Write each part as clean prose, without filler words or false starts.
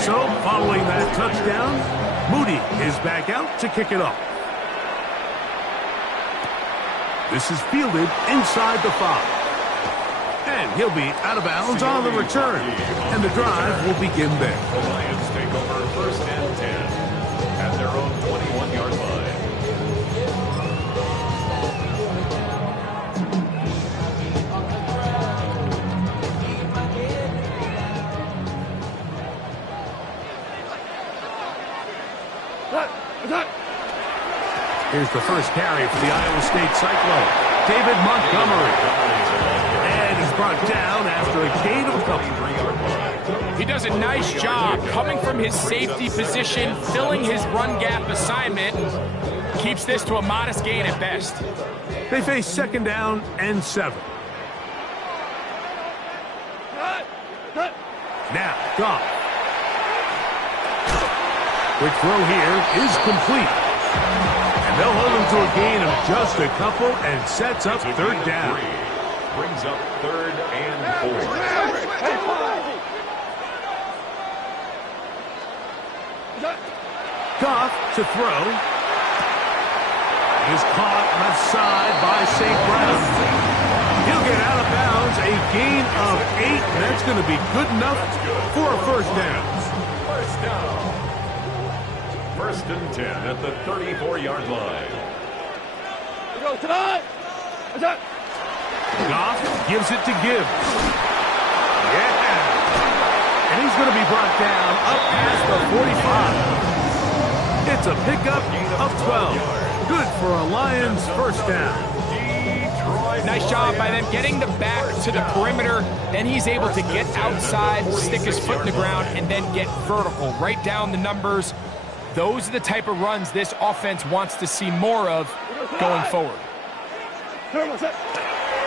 So, following that touchdown, Moody is back out to kick it off. This is fielded inside the 5. And he'll be out of bounds on the return. And the drive will begin there. The Lions take over 1st and 10 at their own 21-yard line. Here's the first carry for the Iowa State Cyclone. David Montgomery. And he's brought down after a gain of a couple. He does a nice job coming from his safety position, filling his run gap assignment. Keeps this to a modest gain at best. They face 2nd down and 7. Now, Goff. Quick throw here is complete. And they'll hold him to a gain of just a couple and sets up 3rd down. Brings up 3rd and 4. Goff to throw. Is caught left side by St. Brown. He'll get out of bounds, a gain of 8, and that's going to be good enough for a 1st down. 1st down. 1st and 10 at the 34-yard line. Goff gives it to Gibbs. Yeah. And he's going to be brought down up past the 45. It's a pickup of 12. Good for a Lions 1st down. Nice job by them getting the back to the perimeter. Then he's able to get outside, stick his foot in the ground, and then get vertical. Right down the numbers. Those are the type of runs this offense wants to see more of going forward.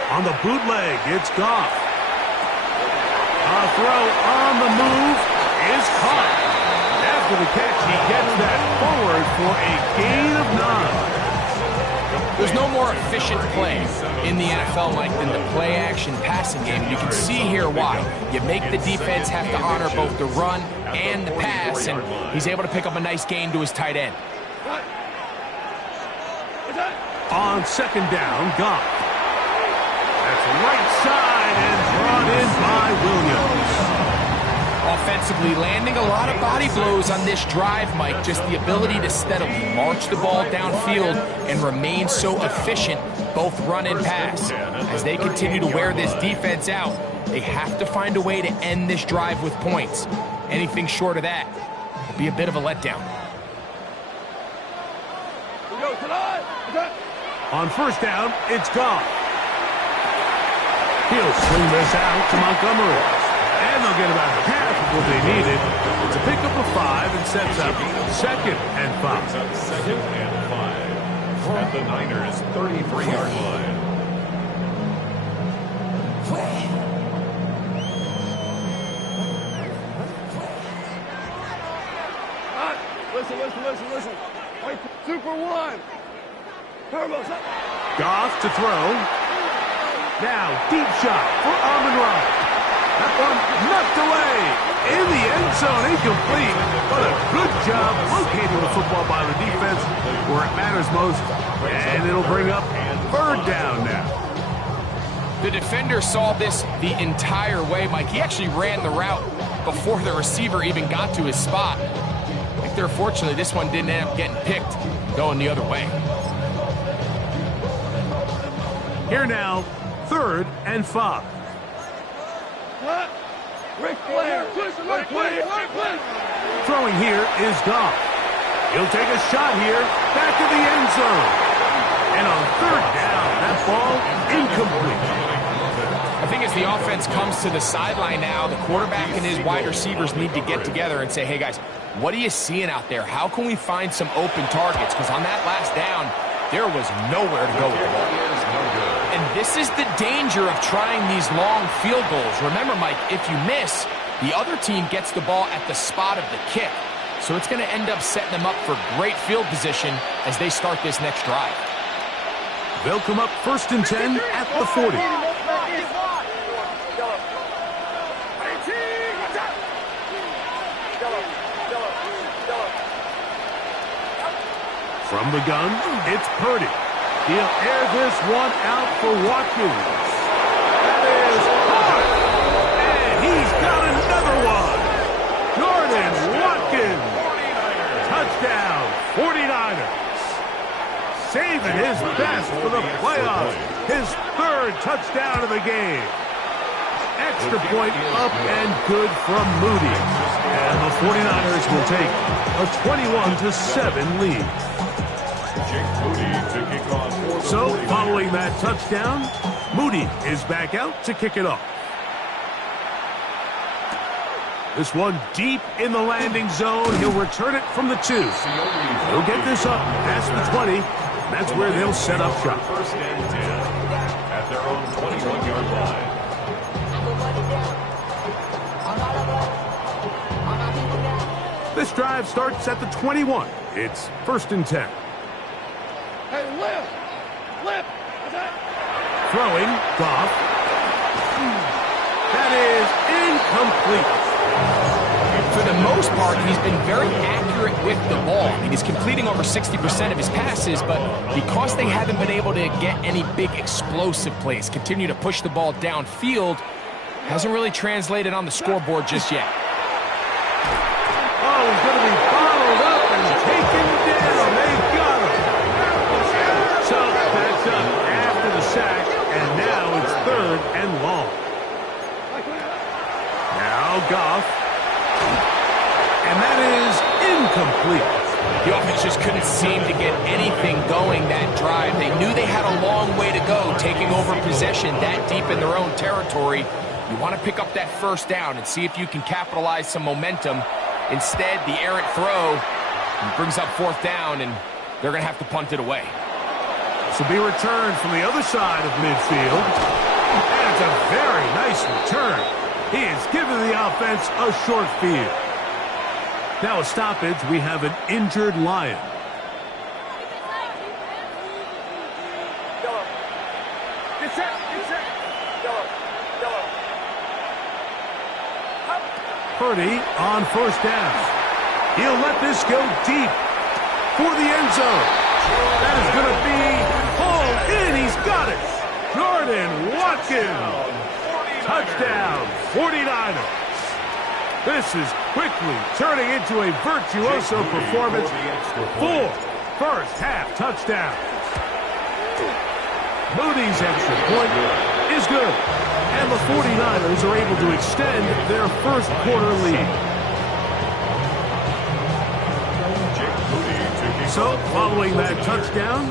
On the bootleg, it's Goff. A throw on the move is caught. After the catch, he gets that forward for a gain of 9. There's no more efficient play in the NFL, Mike, than the play-action passing game. You can see here why. You make the defense have to honor both the run and the pass, and he's able to pick up a nice gain to his tight end. On 2nd down, Goff. That's right side and brought in by Williams. Offensively, landing a lot of body blows on this drive, Mike. Just the ability to steadily march the ball downfield and remain so efficient, both run and pass. As they continue to wear this defense out, they have to find a way to end this drive with points. Anything short of that will be a bit of a letdown. On 1st down, it's Goff. He'll swing this out to Montgomery. And they'll get about half of what they needed. It's a pickup of 5 and sets up 2nd and 5. 2nd and 5 at the Niners' 33-yard line. Listen. Super 1. Goff to throw. Now, deep shot for Amon-Ra. That one knocked away in the end zone, incomplete. But a good job locating the football by the defense where it matters most. And it'll bring up 3rd down now. The defender saw this the entire way, Mike. He actually ran the route before the receiver even got to his spot. I think there, fortunately, this one didn't end up getting picked, going the other way. Here now, 3rd and 5. Throwing here is Goff. He'll take a shot here, back to the end zone. And on 3rd down, that ball incomplete. I think as the offense comes to the sideline now, the quarterback and his wide receivers need to get together and say, hey guys, what are you seeing out there? How can we find some open targets? Because on that last down, there was nowhere to go with the ball. And this is the danger of trying these long field goals. Remember, Mike, if you miss, the other team gets the ball at the spot of the kick. So it's going to end up setting them up for great field position as they start this next drive. They'll come up 1st and 10 at the 40. From the gun, it's Purdy. He'll air this one out for Watkins. That is hard. And he's got another one. Jordan Watkins. Touchdown, 49ers. Saving his best for the playoffs. His third touchdown of the game. Extra point up and good from Moody. And the 49ers will take a 21-7 lead. So, following that touchdown, Moody is back out to kick it off. This one deep in the landing zone. He'll return it from the 2. He'll get this up past the 20. That's where they'll set up shop. First and 10 at their own 21-yard line. This drive starts at the 21. It's first and 10. Hey, lift. Lift. Throwing, Goff. That is incomplete. For the most part, he's been very accurate with the ball. I mean, he's completing over 60% of his passes, but because they haven't been able to get any big explosive plays, continue to push the ball downfield, hasn't really translated on the scoreboard just yet. Oh, he's going to be followed up and taken down. They got him. So that's up after the sack, and now it's third and long. Now Goff. And that is incomplete. The offense just couldn't seem to get anything going that drive. They knew they had a long way to go, taking over possession that deep in their own territory. You want to pick up that first down and see if you can capitalize some momentum. Instead, the errant throw brings up fourth down, and they're going to have to punt it away. This will be returned from the other side of midfield. And it's a very nice return. He has given the offense a short field. Now a stoppage, we have an injured Lion. Purdy on first down. He'll let this go deep for the end zone. That is going to be pulled in. He's got it. Jordan Watkins. Touchdown, 49ers. This is quickly turning into a virtuoso performance. 4 first-half touchdowns. Moody's extra point is good. And the 49ers are able to extend their first quarter lead. So, following that touchdown,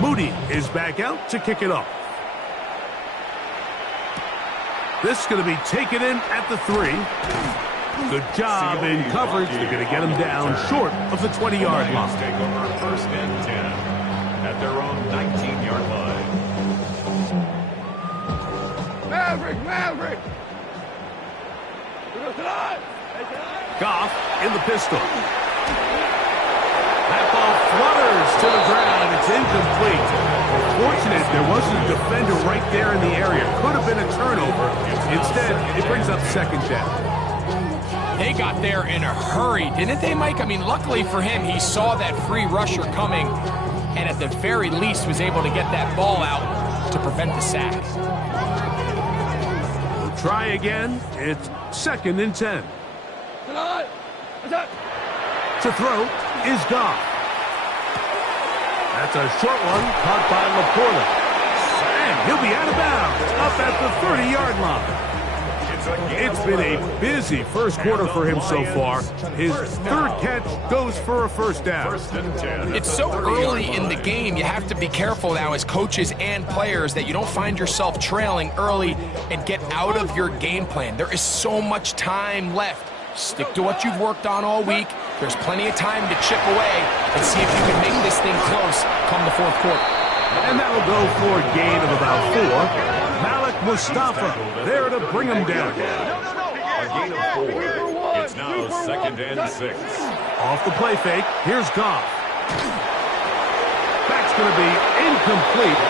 Moody is back out to kick it off. This is going to be taken in at the 3. Good job in coverage. They're going to get him down short of the 20-yard line. Take over first and 10 at their own 19-yard line. Maverick. Goff in the pistol. That ball flutters to the ground. It's incomplete. Fortunate there wasn't a defender right there in the area. Could have been a turnover. Instead, it brings up second down. They got there in a hurry, didn't they, Mike? I mean, luckily for him, he saw that free rusher coming and at the very least was able to get that ball out to prevent the sack. We'll try again. It's second and 10. To throw is Goff. That's a short one caught by Laporta. And he'll be out of bounds up at the 30-yard line. It's been a busy first quarter for him so far. His third catch goes for a first down. It's so early in the game, you have to be careful now as coaches and players that you don't find yourself trailing early and get out of your game plan. There is so much time left. Stick to what you've worked on all week. There's plenty of time to chip away and see if you can make this thing close come the fourth quarter. And that'll go for a gain of about 4. Mustafa there to bring him down. A gain of 4. It's now second and 6. Off the play fake, here's Goff. That's going to be incomplete.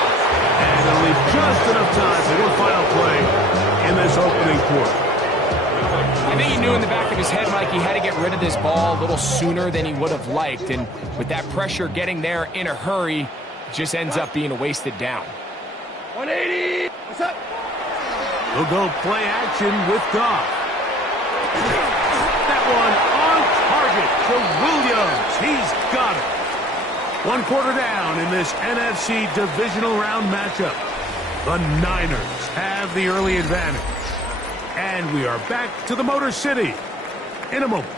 And it'll leave just enough time for one final play in this opening quarter. I think he knew in the back of of his head, Mike. He had to get rid of this ball a little sooner than he would have liked. And with that pressure getting there in a hurry, it just ends up being a wasted down. 180. What's up? We'll go play action with Goff. That one on target to Williams. He's got it. 1 quarter down in this NFC divisional round matchup. The Niners have the early advantage. And we are back to the Motor City in a moment.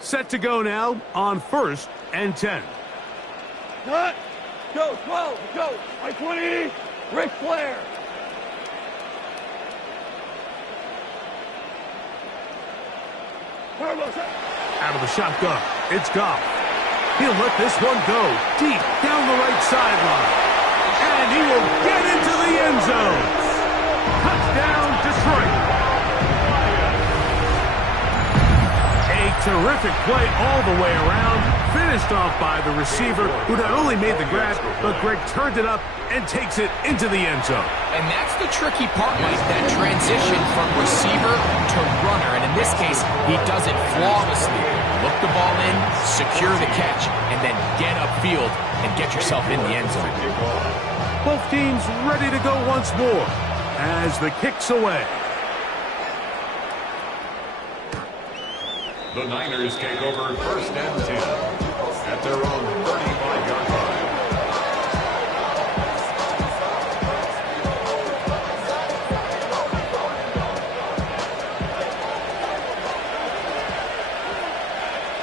Set to go now on 1st and 10. Cut. Go, 12. Go. By 20. Ric Flair. Out of the shotgun. It's Goff. He'll let this one go deep down the right sideline. And he will get into the end zone. Touchdown, Detroit. A terrific play all the way around, finished off by the receiver, who not only made the grab, but Greg turned it up and takes it into the end zone. And that's the tricky part, Mike, that transition from receiver to runner. And in this case, he does it flawlessly. Look the ball in, secure the catch, and then get upfield and get yourself in the end zone. Both teams ready to go once more as the kick's away. The Niners take over 1st and 10 at their own 35-yard line.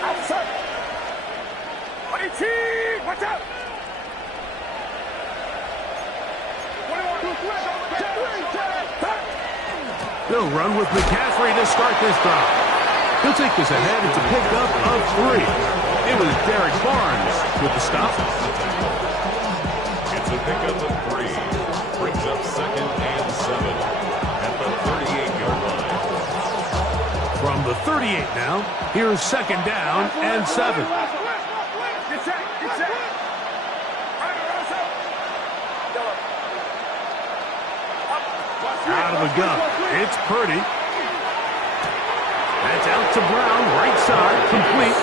Outside. 18. Watch out. 21. They'll run with McCaffrey to start this drive. He'll take this ahead. It's a pickup of 3. It was Derek Barnes with the stop. It's a pickup of 3. Brings up 2nd and 7 at the 38-yard line. From the 38 now, here's 2nd down and 7. Get set. Get set. Out of the gun. It's Purdy. That's out to Brown, right side, complete.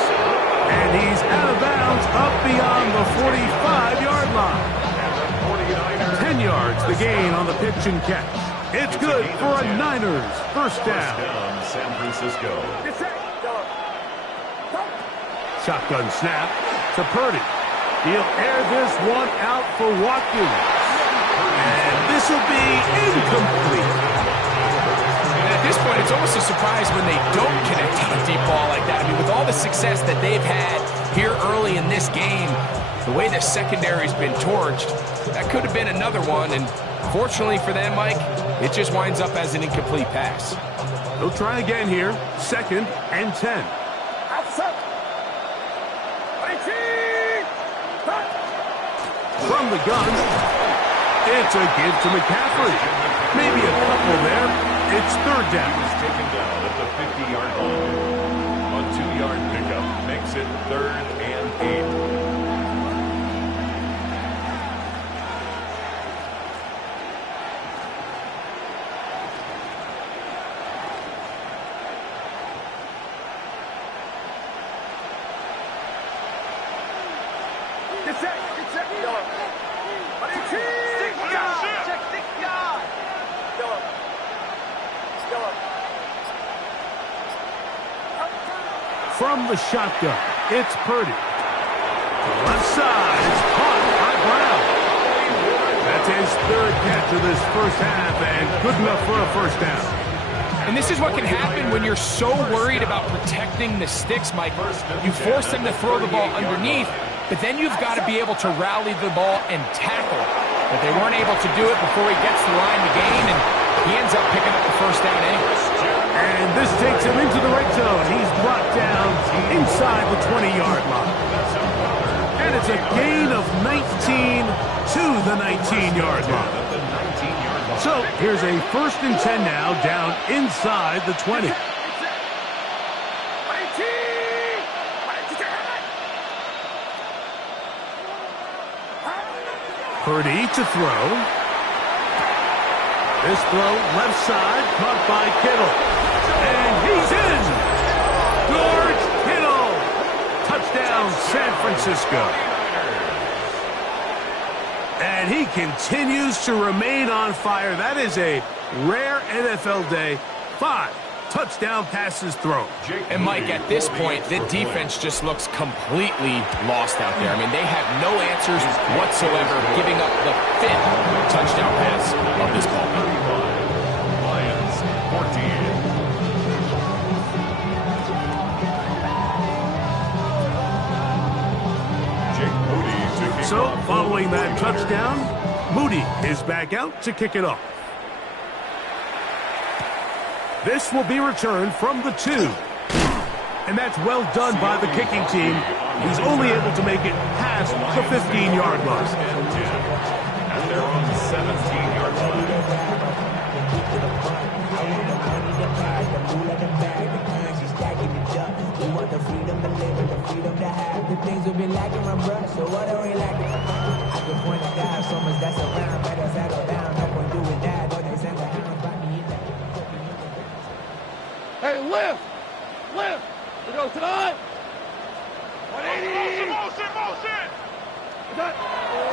And he's out of bounds up beyond the 45-yard line. 10 yards the gain on the pitch and catch. It's good for a Niners first down. San Francisco. Shotgun snap to Purdy. He'll air this one out for Watkins. And this will be incomplete. At this point, it's almost a surprise when they don't connect on a deep ball like that. I mean, with all the success that they've had here early in this game, the way the secondary's been torched, that could have been another one. And fortunately for them, Mike, it just winds up as an incomplete pass. They'll try again here. 2nd and 10. From the gun, it's a give to McCaffrey. Maybe a couple there. It's 3rd down. He's taken down at the 50-yard line. A 2-yard pickup makes it 3rd and 8. Get set. Get set. From the shotgun, it's Purdy. To the left side, it's caught by Brown. That's his 3rd catch of this first half, and good enough for a first down. And this is what can happen when you're so worried about protecting the sticks, Mike. You force them to throw the ball underneath, but then you've got to be able to rally the ball and tackle it. But they weren't able to do it before he gets the line to gain, and he ends up picking up the first down anyway. And this takes him into the red zone. He's brought down inside the 20-yard line. And it's a gain of 19 to the 19-yard line. So here's a 1st and 10 now, down inside the 20. Purdy to throw. This throw left side, caught by Kittle. And he's in! George Kittle! Touchdown, San Francisco. And he continues to remain on fire. That is a rare NFL day. 5 touchdown passes thrown. And Mike, at this point, the defense just looks completely lost out there. I mean, they have no answers whatsoever, giving up the 5th touchdown pass of this ball. Lions, 14. Jake Moody to kick So, off. following that touchdown, Moody is back out to kick it off. This will be returned from the 2. And that's well done by the kicking team. He's only able to make it past the 15-yard line. And they're on the 17-yard line. Things will be lacking my brush, so what are we lacking? I can point at God, so much that's around, better settle down, no point doing that, or they send the hounds by me in that. Hey, lift! Lift! We go tonight! 180! Motion!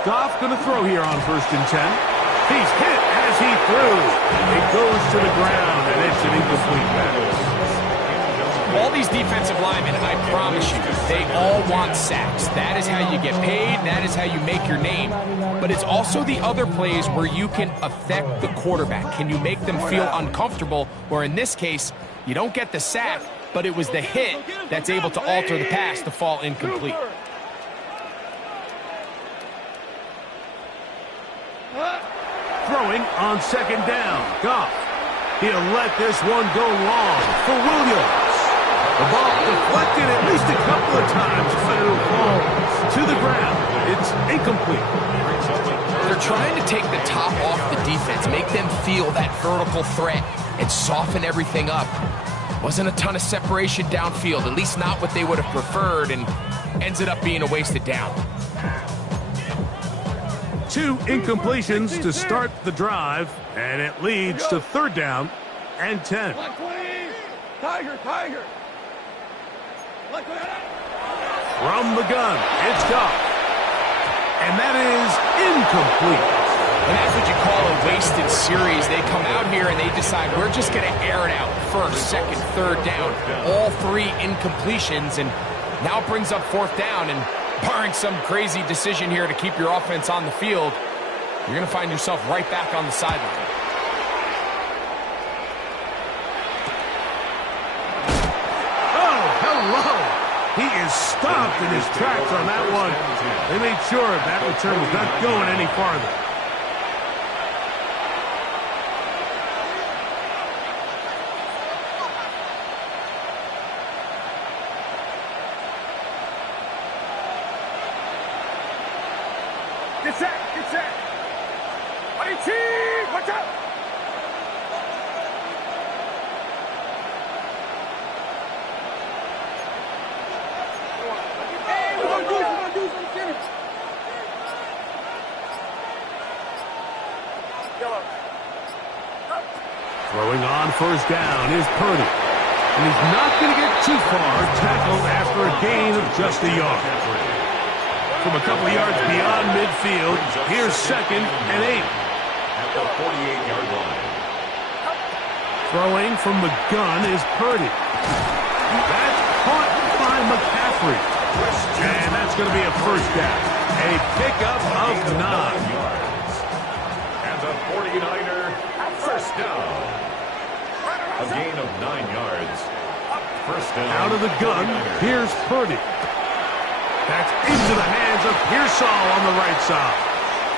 Goff going to throw here on 1st and 10. He's hit as he threw. It goes to the ground, and it's an incomplete pass. All these defensive linemen, I promise you, they all want sacks. That is how you get paid. That is how you make your name. But it's also the other plays where you can affect the quarterback. Can you make them feel uncomfortable? Or in this case, you don't get the sack, but it was the hit that's able to alter the pass to fall incomplete. Throwing on 2nd down. Goff. He'll let this one go long for Williams. The ball deflected at least a couple of times, but it'll fall to the ground. It's incomplete. They're trying to take the top off the defense, make them feel that vertical threat, and soften everything up. Wasn't a ton of separation downfield, at least not what they would have preferred, and ends it up being a wasted down. 2 incompletions to start the drive, and it leads to 3rd down and 10. Tiger! From the gun, it's Goff. And that is incomplete. And that's what you call a wasted series. They come out here and they decide, we're just going to air it out. 1st, 2nd, 3rd down. All 3 incompletions, and now it brings up 4th down. And barring some crazy decision here to keep your offense on the field, you're going to find yourself right back on the sideline. Oh, hello. He is stopped in his tracks on that one. They made sure that return was not going any farther. Get set! 18! Watch out! Throwing on 1st down is Purdy. And he's not going to get too far, tackled after a gain of just a yard. From a couple of yards beyond midfield, here's 2nd and 8. At the 48-yard line. Throwing from the gun is Purdy. That's caught by McCaffrey. And that's going to be a 1st down. A pickup of 9. And the 49er, 1st down. A gain of 9 yards. 1st down. Out of the gun, here's Purdy. That's into the hands of Pearsall on the right side.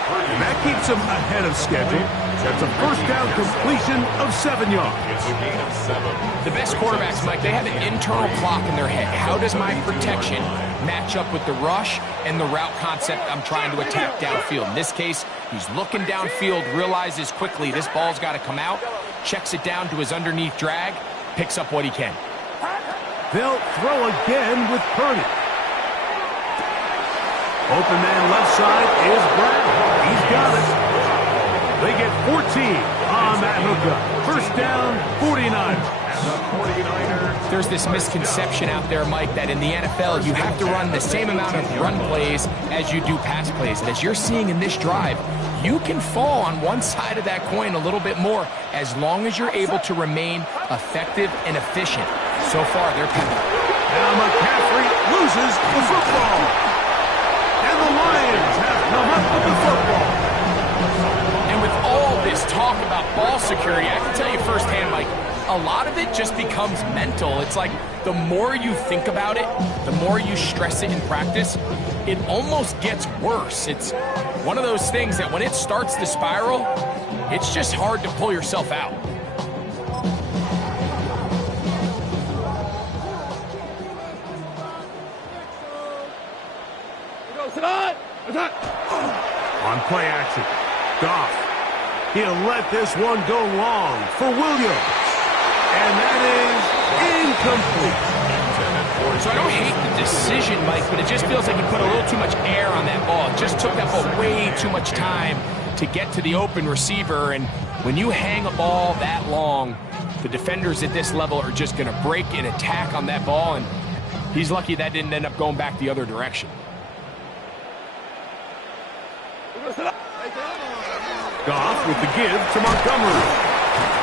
And that keeps him ahead of schedule. That's a first down completion of 7 yards. It's a gain of 7. The best quarterbacks, Mike, they have an internal clock in their head. How does my protection match up with the rush and the route concept I'm trying to attack downfield? In this case, he's looking downfield, realizes quickly this ball's got to come out, checks it down to his underneath drag, picks up what he can. They'll throw again with Purdy. Open man left side is Brown. He's got it. They get 14 on that hookup. First down, 49ers. There's this misconception out there, Mike, that in the NFL you have to run the same amount of run plays as you do pass plays. And as you're seeing in this drive, you can fall on one side of that coin a little bit more as long as you're able to remain effective and efficient. So far, they're packing. Now McCaffrey loses the football. And the Lions have come up with the football. And with all this talk about ball security, I can tell you firsthand, Mike, a lot of it just becomes mental. It's like the more you think about it, the more you stress it in practice, it almost gets worse. It's one of those things that when it starts to spiral, it's just hard to pull yourself out. On play action, Goff. He'll let this one go long for Williams. And that is incomplete. So I don't hate the decision, Mike, but it just feels like he put a little too much air on that ball. It just took that ball way too much time to get to the open receiver. And when you hang a ball that long, the defenders at this level are just going to break and attack on that ball. And he's lucky that didn't end up going back the other direction. Goff with the give to Montgomery.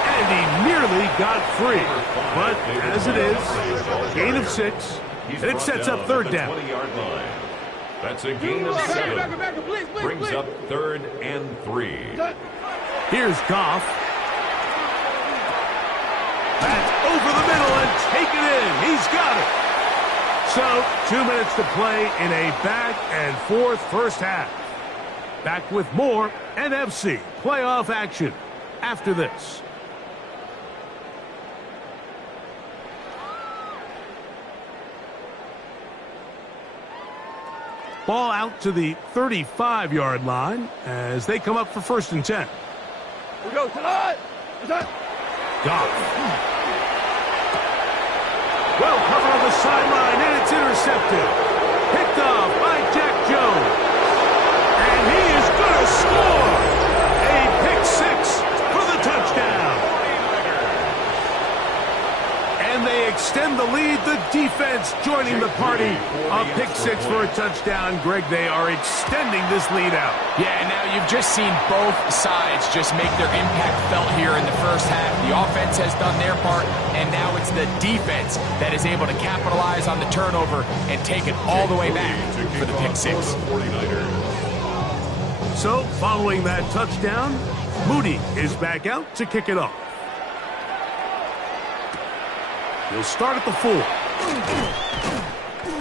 And he nearly got free. But as it is, gain of 6. And it sets up third down. 20-yard line. That's a gain of 7. Brings up 3rd and 3. Here's Goff. That's over the middle and take it in. He's got it. So 2 minutes to play in a back and forth first half. Back with more NFC playoff action after this. Ball out to the 35-yard line as they come up for 1st and 10. We go tonight. Goff. Well covered on the sideline, and it's intercepted. Picked off by Jack Jones. And he is going to score. A pick 6 for the touchdown. And they extend the lead. The defense joining the party. A pick 6 for a touchdown. Greg, they are extending this lead out. Yeah, and now you've just seen both sides just make their impact felt here in the first half. The offense has done their part, and now it's the defense that is able to capitalize on the turnover and take it all the way back for the pick 6. So, following that touchdown, Moody is back out to kick it off. He'll start at the 4.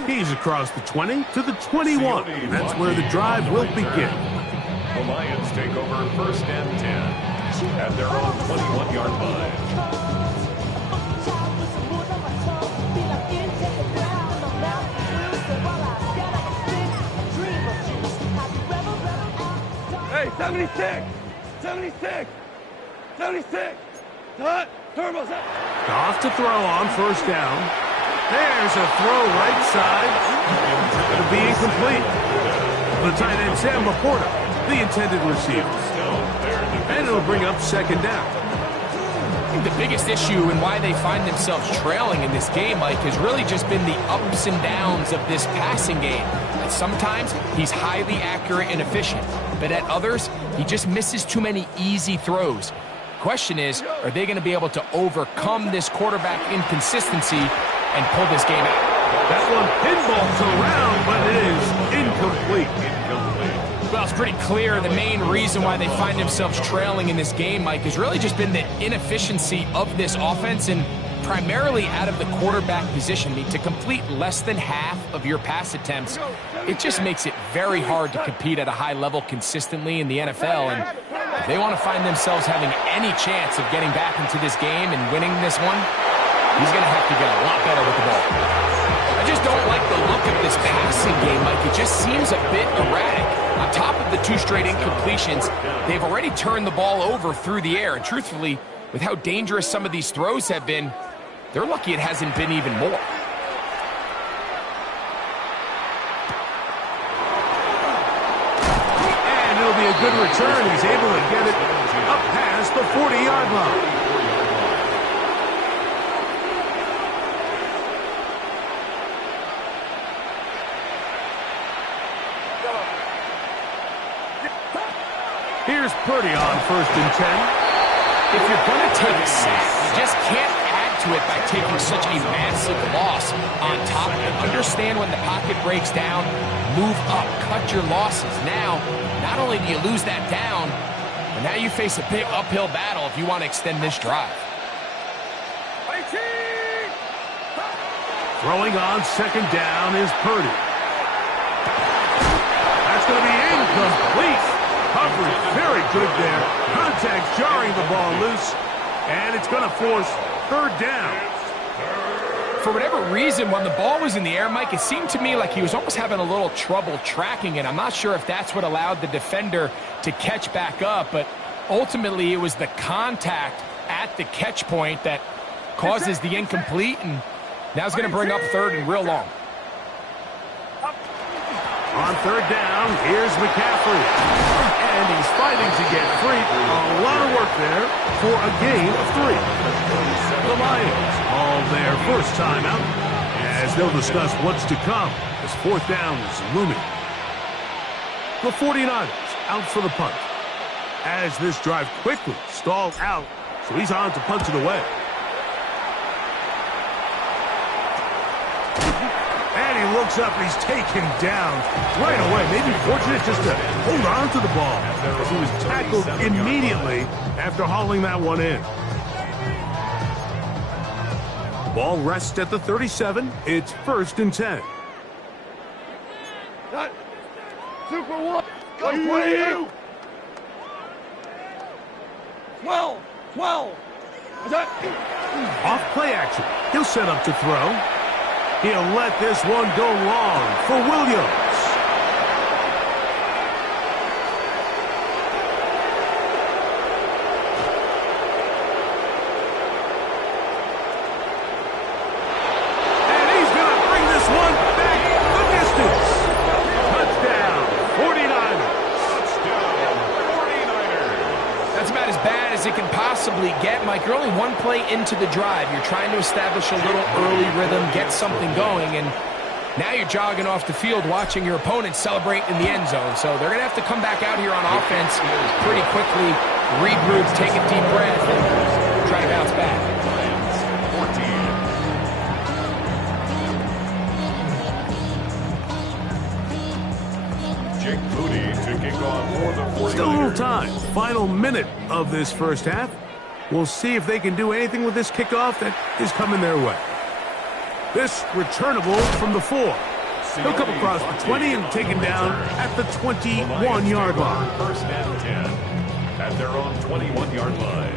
He's across the 20 to the 21. That's where the drive will begin. The Lions take over 1st and 10 at their own 21-yard line. Hey, 76. 76. 76. Hut. Turbo's up. Off to throw on 1st down. There's a throw right side. It'll be incomplete. The tight end, Sam Laporta, the intended receiver. And it'll bring up 2nd down. I think the biggest issue and why they find themselves trailing in this game, Mike, has really just been the ups and downs of this passing game. And sometimes he's highly accurate and efficient, but at others, he just misses too many easy throws. Question is, are they going to be able to overcome this quarterback inconsistency and pull this game out? That one pinballs around, but it is incomplete. Well, it's pretty clear the main reason why they find themselves trailing in this game, Mike, has really just been the inefficiency of this offense and primarily out of the quarterback position. I mean, to complete less than half of your pass attempts, it just makes it very hard to compete at a high level consistently in the NFL. And if they want to find themselves having any chance of getting back into this game and winning this one, he's going to have to get a lot better with the ball. I just don't like the look of this passing game, Mike. It just seems a bit erratic. On top of the 2 straight incompletions, they've already turned the ball over through the air. And truthfully, with how dangerous some of these throws have been, they're lucky it hasn't been even more. And it'll be a good return. He's able to get it up past the 40-yard line. Here's Purdy on 1st and 10. If you're going to take a sack, you just can't add to it by taking such a massive loss on top of it. Understand when the pocket breaks down, move up, cut your losses. Now, not only do you lose that down, but now you face a big uphill battle if you want to extend this drive. Throwing on 2nd down is Purdy. That's going to be incomplete. Coverage very good there. Contact jarring the ball loose. And it's going to force 3rd down. For whatever reason, when the ball was in the air, Mike, it seemed to me like he was almost having a little trouble tracking it. I'm not sure if that's what allowed the defender to catch back up, but ultimately it was the contact at the catch point that causes the incomplete, and now it's going to bring up 3rd and real long. On 3rd down, here's McCaffrey. And he's fighting to get free. A lot of work there for a gain of 3. The Lions call their first timeout as they'll discuss what's to come as 4th down is looming. The 49ers out for the punt as this drive quickly stalled out, so he's on to punt it away. And he looks up, and he's taken down right away. Maybe fortunate just to hold on to the ball as he was tackled immediately after hauling that one in. Ball rests at the 37. It's 1st and 10. Super 1. Go 20. 12. Off play action. He'll set up to throw. He'll let this one go long for Williams. And he's going to bring this one back the distance. Touchdown, 49ers. Touchdown, 49ers. That's about as bad as it can possibly get, Mike. You're only one play into the drive. You're trying to establish a little early rhythm, get something going, and now you're jogging off the field watching your opponent celebrate in the end zone. So they're going to have to come back out here on offense pretty quickly, regroup, take a deep breath, and try to bounce back. 14. Jake Moody to kick off for the 49ers. Still a little time. Final minute of this first half. We'll see if they can do anything with this kickoff that is coming their way. This returnable from the 4. He'll come across the 20 and taken down at the 21-yard line. 1st and 10 at their own 21-yard line.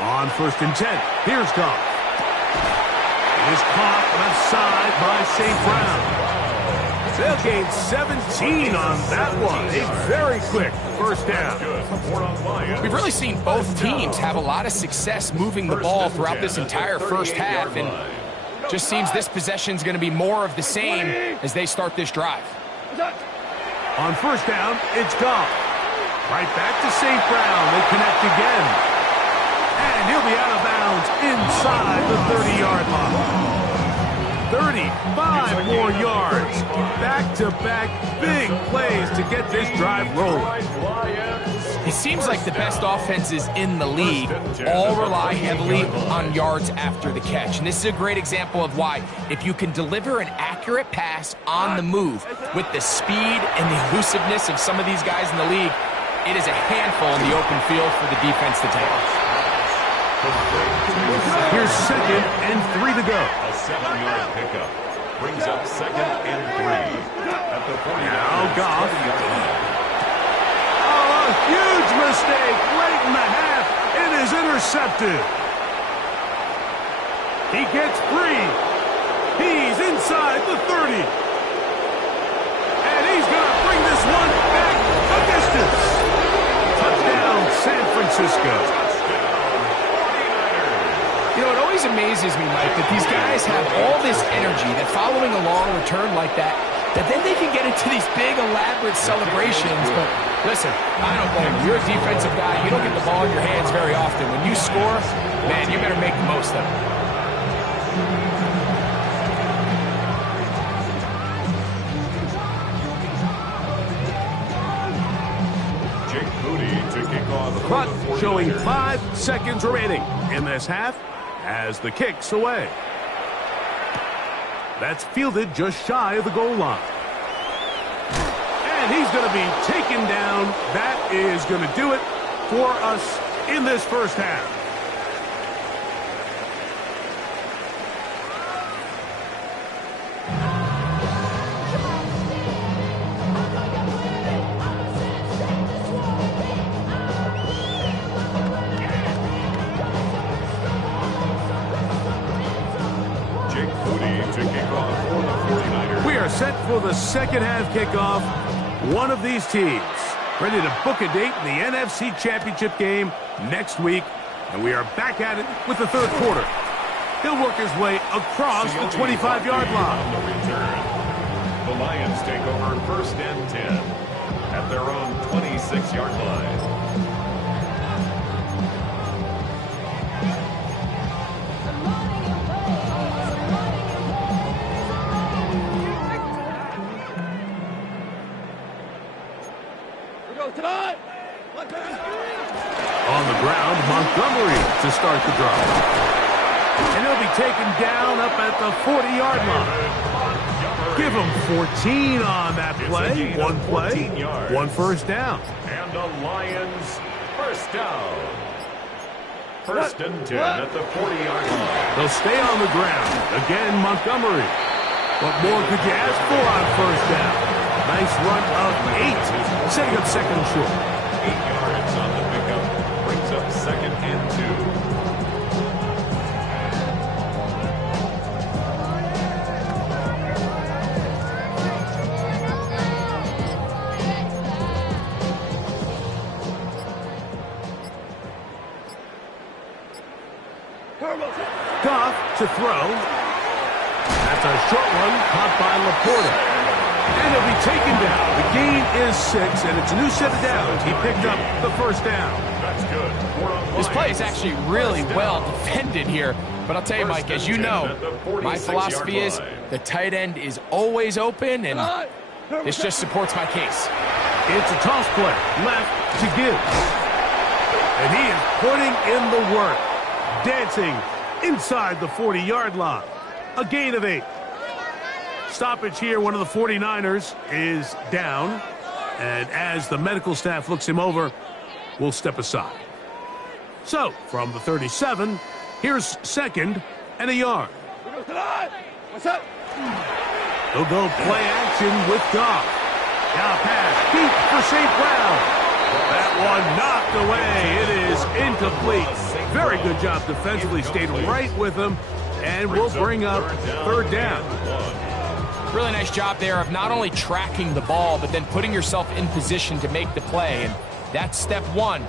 On 1st and 10, here's Goff. It is caught left side by St. Brown. They'll gain 17 on that one. A very quick 1st down. We've really seen both teams have a lot of success moving the ball throughout this entire first half, and just seems this possession's going to be more of the same as they start this drive. On 1st down, it's Goff. Right back to St. Brown. They connect again. And he'll be out of bounds inside the 30-yard line. 35 more yards. Back-to-back big plays to get this drive rolling. It seems like the best offenses in the league all rely heavily on yards after the catch. And this is a great example of why, if you can deliver an accurate pass on the move with the speed and the elusiveness of some of these guys in the league, it is a handful in the open field for the defense to take. Here's 2nd and 3 to go. A 7-yard pickup brings up 2nd and 3 at the 40. Now Goff. Oh, a huge mistake late in the half. It is intercepted. He gets free. He's inside the 30. And he's going to bring this one back a distance. Touchdown, San Francisco. You know, it always amazes me, Mike, that these guys have all this energy, that following a long return like that then they can get into these big, elaborate celebrations. But listen, I don't blame you. You're a defensive guy. You don't get the ball in your hands very often. When you score, man, you better make the most of it. To kick off. Clock showing 5 seconds remaining in this half as the kick's away. That's fielded just shy of the goal line. And he's going to be taken down. That is going to do it for us in this first half. Set for the second half kickoff. One of these teams ready to book a date in the NFC Championship game next week. And we are back at it with the third quarter. He'll work his way across the 25-yard line. On the return, the Lions take over 1st and 10 at their own 26-yard line. On the ground, Montgomery to start the drive. And he'll be taken down up at the 40-yard line. Give him 14 on that play. One play, 1 first down. And the Lions first down. 1st and 10 at the 40-yard line. They'll stay on the ground. Again, Montgomery. What more could you ask for on first down? Nice run of 8, setting up second and short. 8 yards on the pickup, brings up 2nd and 2. Goff to throw. That's a short one, caught by Laporta. And he'll be taken down. The gain is 6, and it's a new set of downs. He picked up the first down. That's good. This play is actually really well defended here. But I'll tell you, Mike, as you know, my philosophy is the tight end is always open, and this just supports my case. It's a toss play left to Gibbs. And he is putting in the work. Dancing inside the 40-yard line. A gain of 8. Stoppage here. One of the 49ers is down. And as the medical staff looks him over, we'll step aside. So, from the 37, here's 2nd and a yard. What's up? They'll go play action with Goff. Now pass deep for St. Brown. That one knocked away. It is incomplete. Very good job defensively. Stayed right with him. And we'll bring up third down. Really nice job there of not only tracking the ball, but then putting yourself in position to make the play. And that's step 1.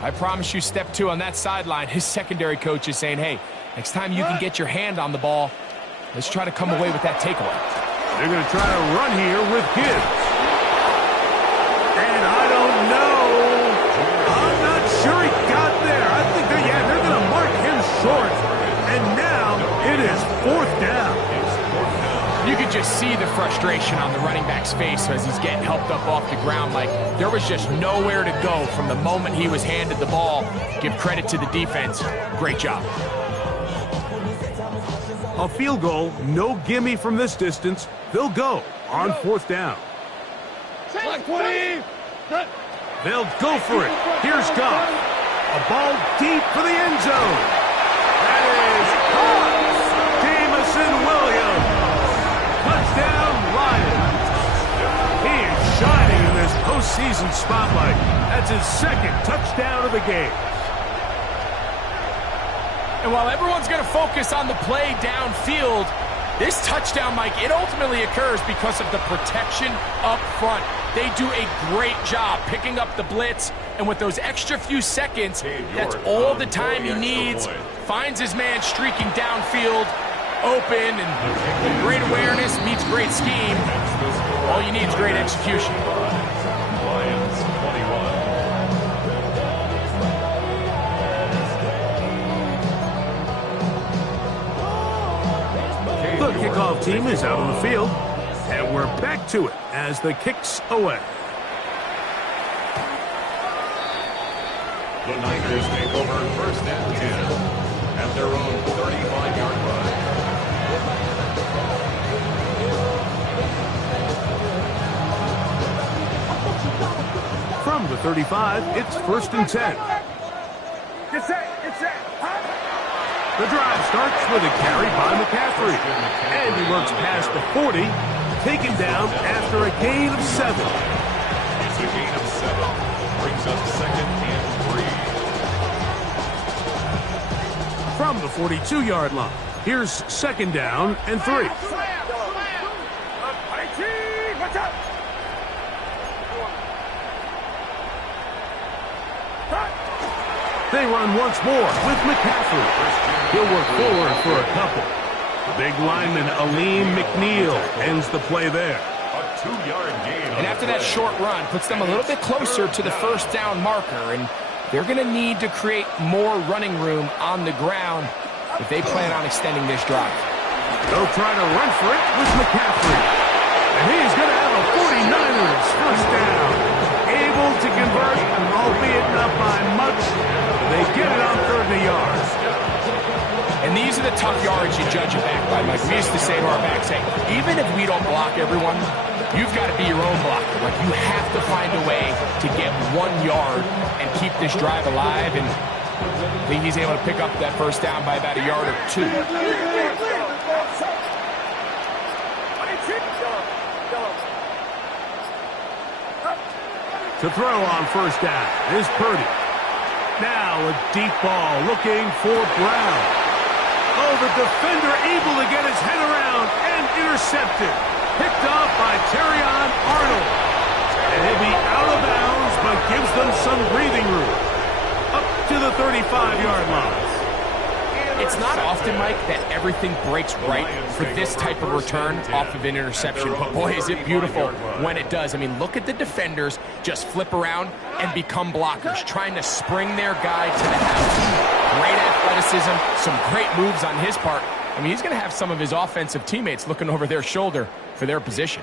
I promise you step 2 on that sideline. His secondary coach is saying, hey, next time you can get your hand on the ball, let's try to come away with that takeaway. They're going to try to run here with Gibbs. And I don't know. I'm not sure he got there. I think they're going to mark him short. And now it is 4th down. You could just see the frustration on the running back's face as he's getting helped up off the ground. Like, there was just nowhere to go from the moment he was handed the ball. Give credit to the defense. Great job. A field goal, no gimme from this distance. They'll go on 4th down. Black 20. They'll go for it. Here's Goff. A ball deep for the end zone. That is caught. Jamison Williams. Touchdown, Lions. He is shining in this postseason spotlight. That's his 2nd touchdown of the game. And while everyone's going to focus on the play downfield, this touchdown, Mike, it ultimately occurs because of the protection up front. They do a great job picking up the blitz, and with those extra few seconds, that's all the time he needs. Finds his man streaking downfield, open, and great awareness meets great scheme. All you need is great execution. Lions 21. The kickoff team is out on the field, and we're back to it as the kick's away. The Niners take over 1st and 10 at their own 35-yard line. From the 35, it's 1st and 10. Get set. The drive starts with a carry by McCaffrey. And he works past the 40, taken down after a gain of 7. It's a gain of 7. Brings up 2nd and 3. From the 42-yard line, here's 2nd down and 3. They run once more with McCaffrey. He'll work forward for a couple. The big lineman, Aleem McNeil, ends the play there. A 2-yard gain. And after that short run, puts them a little bit closer to the 1st down marker, and they're going to need to create more running room on the ground if they plan on extending this drive. They'll try to run for it with McCaffrey. And he's going to have a 49ers 1st down. Able to convert, albeit not by much. They get it on 3rd and a yard. And these are the tough yards you judge it back by, Mike. We used to say to our backs, hey, even if we don't block everyone, you've got to be your own blocker. Like, you have to find a way to get 1 yard and keep this drive alive. And I think he's able to pick up that 1st down by about a yard or 2. To throw on 1st down is Purdy. Now a deep ball looking for Brown. Oh, the defender able to get his head around and intercepted. Picked off by Terrion Arnold. And he'll be out of bounds, but gives them some breathing room. Up to the 35-yard line. It's not often, Mike, that everything breaks right for this type of return off of an interception. But boy, is it beautiful when it does. I mean, look at the defenders just flip around and become blockers, trying to spring their guy to the house. Great athleticism, some great moves on his part. I mean, he's going to have some of his offensive teammates looking over their shoulder for their position.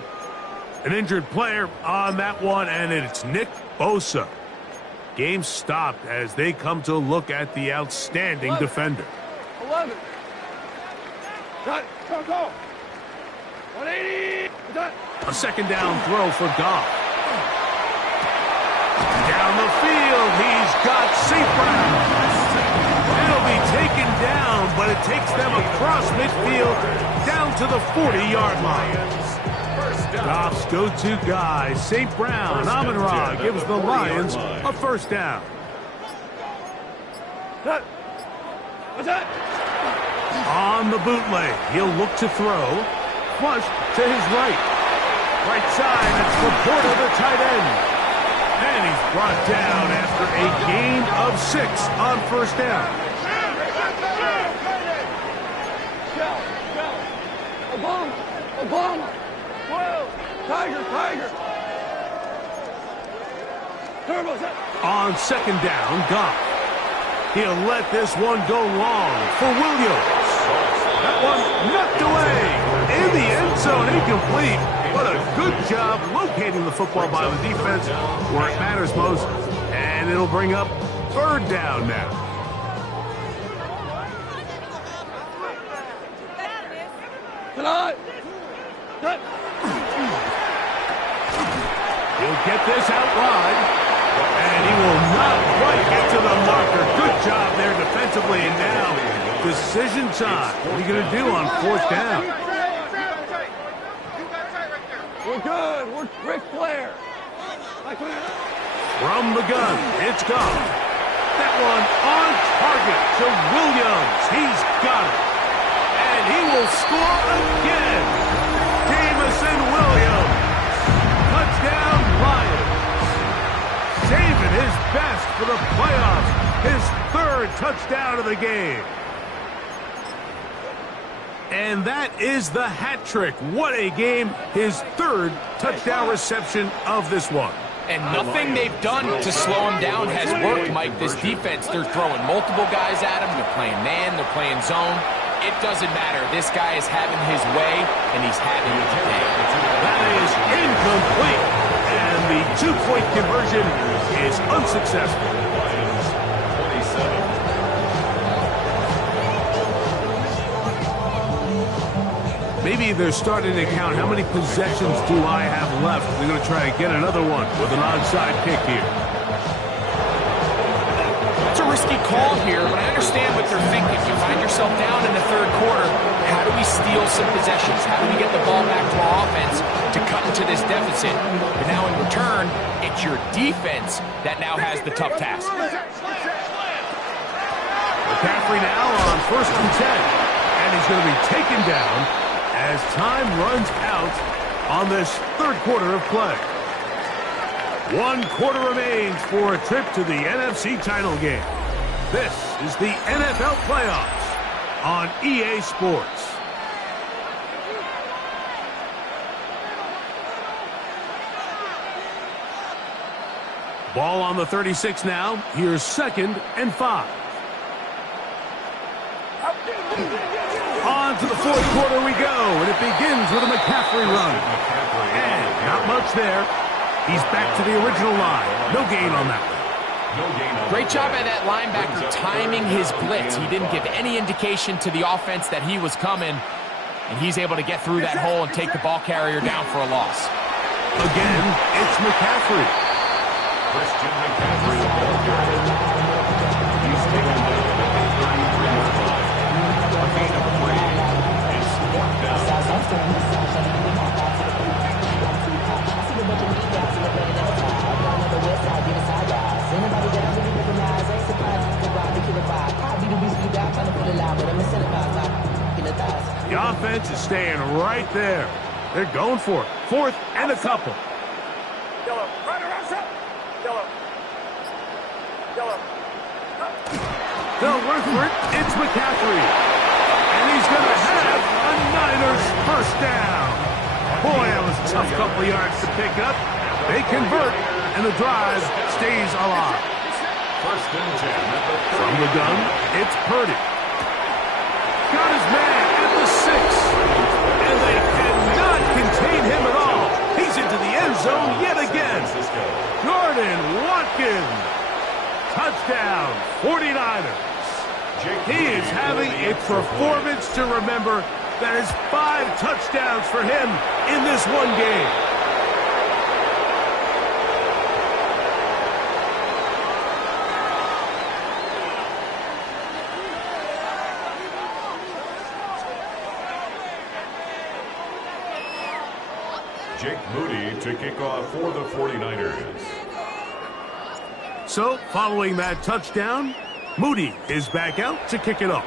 An injured player on that one, and it's Nick Bosa. Game stopped as they come to look at the outstanding defender. 11. Done. Go. 180. Done. A 2nd down throw for Goff. Down the field, he's got St. Brown. It'll be taken down, but it takes them across midfield down to the 40-yard line. Goff's go-to guy, St. Brown. Amon-Ra gives the Lions a 1st down. What's that? On the bootleg, he'll look to throw. Flush to his right. Right side, it's Laporta, the tight end. And he's brought down after a gain of 6 on 1st down. Obama. Whoa. Tiger. Turbo set. On 2nd down, Goff. He'll let this one go long for Williams. That one knocked away in the end zone, incomplete. What a good job locating the football by the defense where it matters most. And it'll bring up third down now. Tonight. He'll get this out wide. And he will not quite get to the marker. Good job there defensively. And now, decision time. What are you going to do on fourth down? We're good. We're Ric Flair. From the gun, it's gone. That one on target to Williams. He's got it. And he will score again. Jamison Williams. Touchdown Lions. Saving his best for the playoffs. His third touchdown of the game. And that is the hat trick. What a game. His third touchdown reception of this one. And nothing they've done to slow him down has worked, Mike. This defense, they're throwing multiple guys at him. They're playing man. They're playing zone. It doesn't matter. This guy is having his way, and he's having his day. That is incomplete. And the two-point conversion is unsuccessful. Lions 27. Maybe they're starting to count how many possessions do I have left. They're going to try to get another one with an onside kick here. It's a risky call here, but I understand what they're thinking. You find yourself down in the third quarter. How do we steal some possessions? How do we get the ball back to our offense to cut into this deficit? But now in return, it's your defense that now has the tough task. McCaffrey now on 1st and 10. And he's going to be taken down as time runs out on this third quarter of play. 1 quarter remains for a trip to the NFC title game. This is the NFL Playoffs on EA Sports. Ball on the 36 now. Here's 2nd and 5. On to the fourth quarter we go, and it begins with a McCaffrey run. And not much there. He's back to the original line. No gain on that one. Great job by that linebacker timing his blitz. He didn't give any indication to the offense that he was coming, and he's able to get through that hole and take the ball carrier down for a loss. Again, it's McCaffrey. Christian McCaffrey, the ball carrier. He's taken down at the 33-yard line. A gain of 3. It's 4th down. The offense is staying right there. They're going for it. 4th and a couple. Yellow. Right around set. Yellow. Yellow. They'll work for it. It's McCaffrey. And he's going to have a Niners first down. Boy, that was a tough couple of yards to pick up. They convert, and the drive stays alive. 1st and 10. From the gun, it's Purdy. Got his man at the 6. And they cannot contain him at all. He's into the end zone yet again. Jordan Watkins. Touchdown, 49ers. He is having a performance to remember. That is 5 touchdowns for him in this one game. Jake Moody to kick off for the 49ers. So, following that touchdown, Moody is back out to kick it off.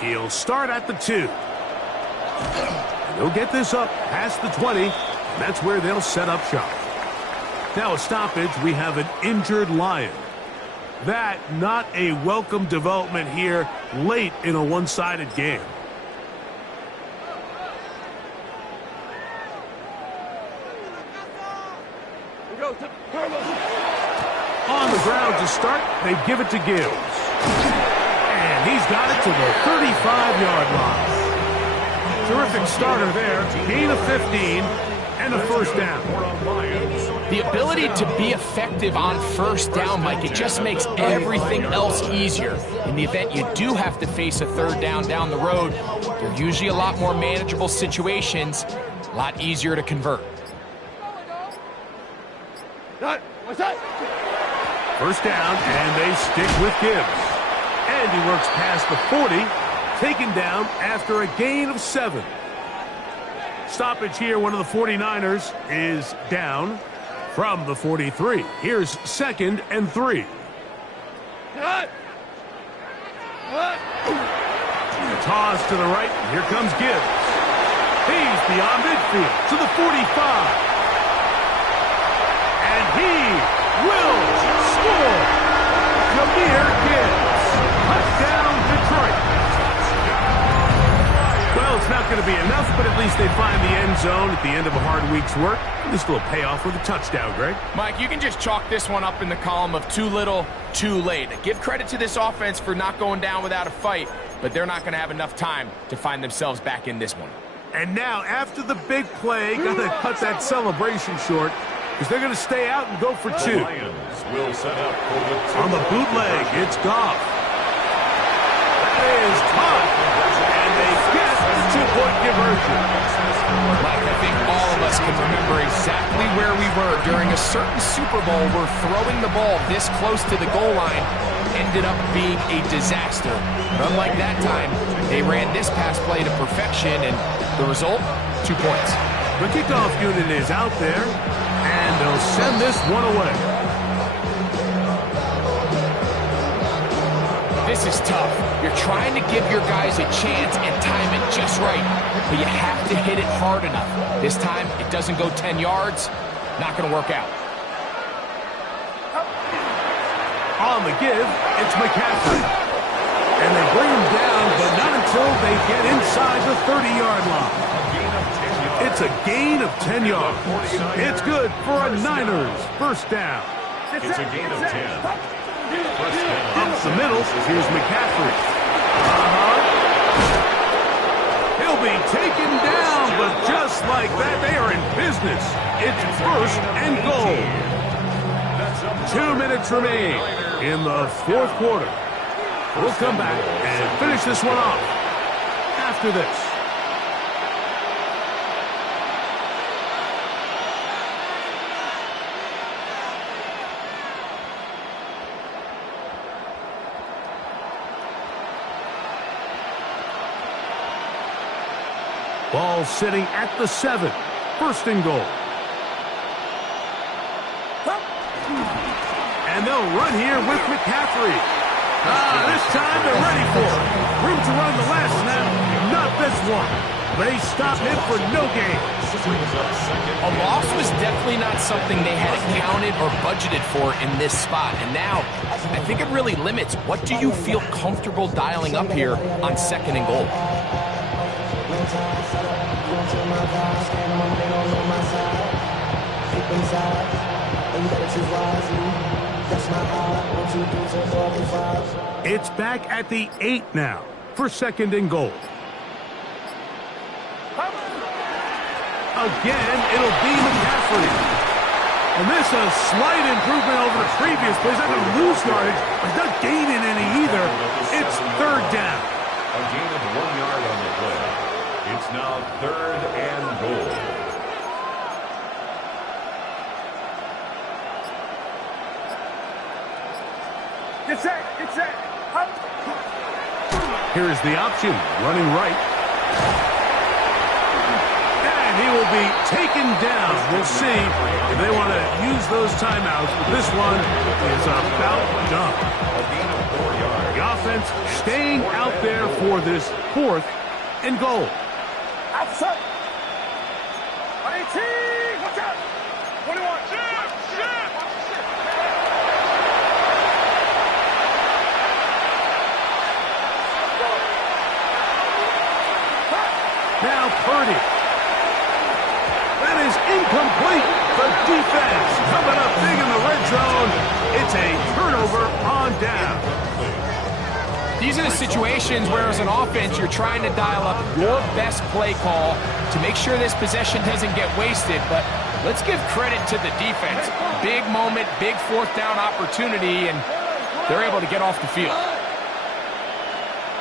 He'll start at the 2. And he'll get this up past the 20. And that's where they'll set up shop. Now a stoppage, we have an injured Lion. That not a welcome development here late in a one-sided game. On the ground to start, they give it to Gibbs. And he's got it to the 35-yard line. Terrific starter there. Gain of 15 and a first down. The ability to be effective on first down, Mike, it just makes everything else easier. In the event you do have to face a third down the road, they're usually a lot more manageable situations, a lot easier to convert. What's that? First down, and they stick with Gibbs. And he works past the 40, taken down after a gain of 7. Stoppage here, one of the 49ers is down from the 43. Here's 2nd and 3. Toss to the right. Here comes Gibbs. He's beyond midfield to the 45. And he will score. Jahmyr Gibbs. Touchdown, Detroit. Well, it's not going to be enough, but at least they find the end zone at the end of a hard week's work. This little payoff with a touchdown, Greg. Mike, you can just chalk this one up in the column of too little, too late. Give credit to this offense for not going down without a fight, but they're not going to have enough time to find themselves back in this one. And now, after the big play, got to cut that celebration short because they're going to stay out and go for 2. The Lions will set up for the On the bootleg, it's Goff. That is tough. And they get the 2-point conversion. Mike, I think all of us can remember exactly where we were during a certain Super Bowl where throwing the ball this close to the goal line ended up being a disaster. But unlike that time, they ran this pass play to perfection, and the result, 2 points. The kickoff unit is out there, and they'll send this one away. This is tough. You're trying to give your guys a chance and time it just right, but you have to hit it hard enough. This time, it doesn't go 10 yards. Not going to work out. On the give, it's McCaffrey. And they bring him down, but not until they get inside the 30-yard line. It's a gain of 10 yards. It's good for a Niners first down. It's a gain of 10. Up the middle, here's McCaffrey. He'll be taken down, but just like that, they are in business. It's first and goal. 2 minutes remain in the fourth quarter. We'll come back and finish this one off after this. Ball sitting at the 7. First and goal. And they'll run here with McCaffrey. This time they're ready for it. Room to run the last snap. Not this one. They stop him for no gain. A loss was definitely not something they had accounted or budgeted for in this spot. And now, I think it really limits what do you feel comfortable dialing up here on 2nd and goal. It's back at the 8 now for 2nd and goal. Again, it'll be McCaffrey. And this is a slight improvement over the previous plays. Not going to lose yardage, but not gaining any either. It's 3rd down. A gain of 1 yard on the play. It's now 3rd and goal. Get set. Here's the option, running right. And he will be taken down. We'll see if they want to use those timeouts, but this one is about done. The offense staying out there for this 4th and goal. Outside. 18. Watch out. 21. Now Purdy. That is incomplete. The defense coming up big in the red zone. It's a turnover on down. These are the situations where, as an offense, you're trying to dial up your best play call to make sure this possession doesn't get wasted. But let's give credit to the defense. Big moment, big fourth down opportunity, and they're able to get off the field.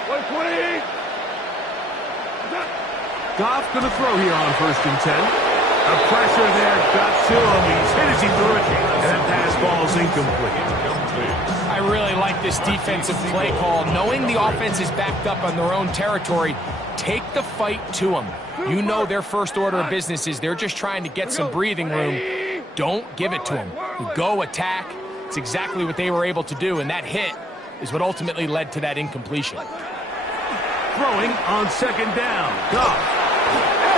120. Goff going to throw here on 1st and 10. The pressure there got to him. He's hit as he threw it, and that pass ball is incomplete. I really like this defensive play call. Knowing the offense is backed up on their own territory, take the fight to them. You know their first order of business is they're just trying to get some breathing room. Don't give it to them. Go attack. It's exactly what they were able to do, and that hit is what ultimately led to that incompletion. Throwing on 2nd down. Goff.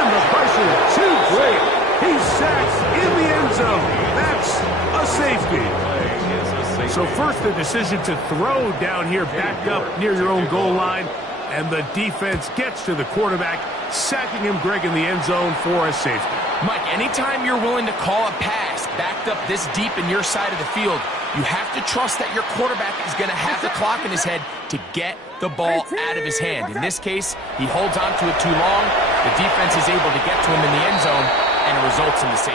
And the pressure too great. He's sacked in the end zone. That's a safety. So first the decision to throw down here backed up near your own goal line. And the defense gets to the quarterback, sacking him, Greg, in the end zone for a safety. Mike, anytime you're willing to call a pass backed up this deep in your side of the field, you have to trust that your quarterback is going to have the clock in his head to get the ball out of his hand. In this case, he holds on to it too long. The defense is able to get to him in the end zone, and it results in the safety.